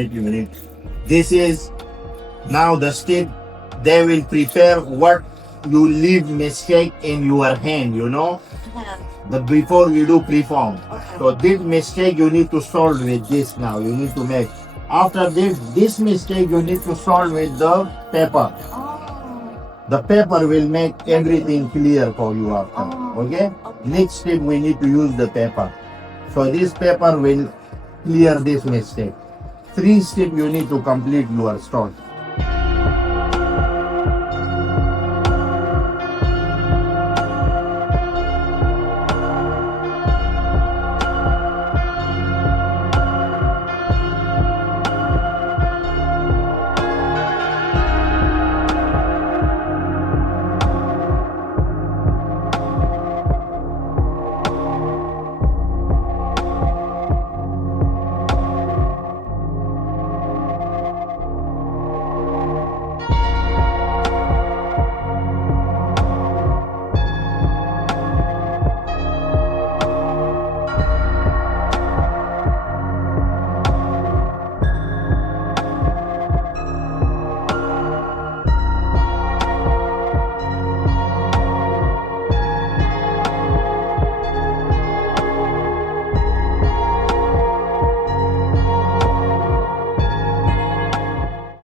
minute you need. This is now the step they will prepare what you leave mistake in your hand, you know. But before you do preform. So this mistake you need to solve with this now. You need to make. After this mistake you need to solve with the paper. The paper will make everything clear for you after. Okay? Next step we need to use the paper. So this paper will clear this mistake. 3 steps you need to complete your stone.